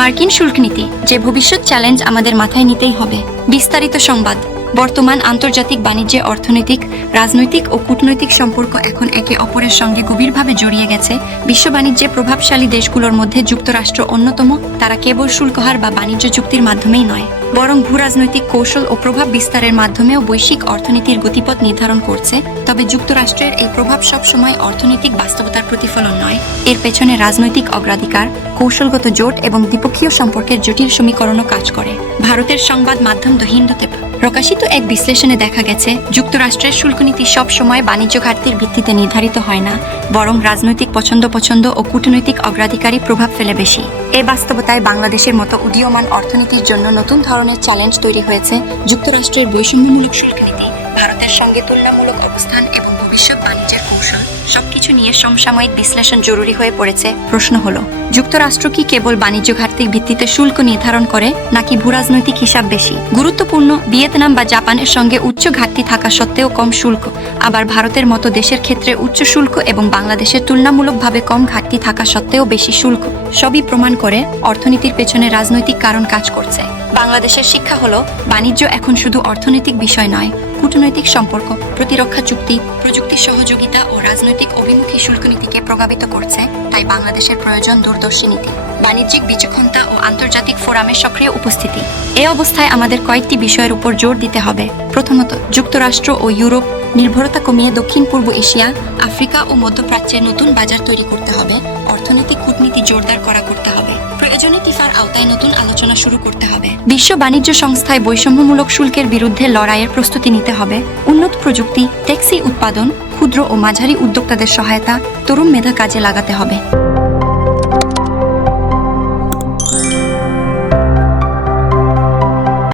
মার্কিন শুল্ক নীতি যে ভবিষ্যৎ চ্যালেঞ্জ আমাদের মাথায় নিতেই হবে। বিস্তারিত সংবাদ। বর্তমান আন্তর্জাতিক বাণিজ্যে অর্থনৈতিক, রাজনৈতিক ও কূটনৈতিক সম্পর্ক এখন একে অপরের সঙ্গে গভীরভাবে জড়িয়ে গেছে। বিশ্ব বাণিজ্যে প্রভাবশালী দেশগুলোর মধ্যে যুক্তরাষ্ট্র অন্যতম, তারা কেবল শুল্কহার বা বাণিজ্য চুক্তির মাধ্যমেই নয়, বরং ভূরাজনৈতিক কৌশল ও প্রভাব বিস্তারের মাধ্যমেও বৈশ্বিক অর্থনীতির গতিপথ নির্ধারণ করছে। তবে যুক্তরাষ্ট্রের এই প্রভাব সবসময় অর্থনৈতিক বাস্তবতার প্রতিফলন নয়। এর পেছনে রাজনৈতিক অগ্রাধিকার, কৌশলগত জোট এবং দ্বিপক্ষীয় সম্পর্কের জটিল সমীকরণও কাজ করে। ভারতের সংবাদ মাধ্যম দ্য হিন্দুতে প্রকাশিত এক বিশ্লেষণে দেখা গেছে, যুক্তরাষ্ট্রের শুল্কনীতি সব সময় বাণিজ্য ঘাটতির ভিত্তিতে নির্ধারিত হয় না, বরং রাজনৈতিক পছন্দ পছন্দ ও কূটনৈতিক অগ্রাধিকারী প্রভাব ফেলে বেশি। এ বাস্তবতায় বাংলাদেশের মতো উদীয়মান অর্থনীতির জন্য নতুন ধরনের চ্যালেঞ্জ তৈরি হয়েছে যুক্তরাষ্ট্রের বৈষম্যমূলক শুল্ক নীতি ভারতের সঙ্গে তুলনামূলক অবস্থান এবং ভবিষ্যৎ বাণিজ্যের কৌশল। সবকিছু নিয়ে সমসাময়িক বিশ্লেষণ জরুরি হয়ে পড়েছে। প্রশ্ন হলো, যুক্তরাষ্ট্র কি কেবল বাণিজ্য ঘাটতির ভিত্তিতে শুল্ক নির্ধারণ করে, নাকি ভূরাজনৈতিক হিসাব বেশি? গুরুত্বপূর্ণ ভিয়েতনাম বা জাপানের সঙ্গে উচ্চ ঘাটতি থাকা সত্ত্বেও কম শুল্ক, আবার ভারতের মতো দেশের ক্ষেত্রে উচ্চ শুল্ক এবং বাংলাদেশের তুলনামূলকভাবে কম ঘাটতি থাকা সত্ত্বেও বেশি শুল্ক, সবই প্রমাণ করে অর্থনীতির পেছনে রাজনৈতিক কারণ কাজ করছে। বাংলাদেশের শিক্ষা হলো, বাণিজ্য এখন শুধু অর্থনৈতিক বিষয় নয় কূটনৈতিক সম্পর্ক, প্রতিরক্ষা চুক্তি, প্রযুক্তি সহযোগিতা ও রাজনৈতিক অভিমুখী শুল্ক নীতিকে প্রভাবিত করছে তাই বাংলাদেশের প্রয়োজন দূরদর্শী নীতি। বাণিজ্যিক বিচক্ষণতা ও আন্তর্জাতিক ফোরামের সক্রিয় উপস্থিতি। এ অবস্থায় আমাদের কয়েকটি বিষয়ের উপর জোর দিতে হবে। প্রথমত, যুক্তরাষ্ট্র ও ইউরোপ নির্ভরতা কমিয়ে দক্ষিণ পূর্ব এশিয়া, আফ্রিকা ও মধ্যপ্রাচ্যের নতুন বাজার তৈরি করতে হবে, অর্থনৈতিক কূটনীতি জোরদার করা করতে হবে, প্রয়োজনে টিফার আওতায় নতুন আলোচনা শুরু করতে হবে। বিশ্ব বাণিজ্য সংস্থায় বৈষম্যমূলক শুল্কের বিরুদ্ধে লড়াইয়ের প্রস্তুতি নিতে হবে, উন্নত প্রযুক্তি, ট্যাক্সি উৎপাদন, ক্ষুদ্র ও মাঝারি উদ্যোক্তাদের সহায়তা তরুণ মেধা কাজে লাগাতে হবে।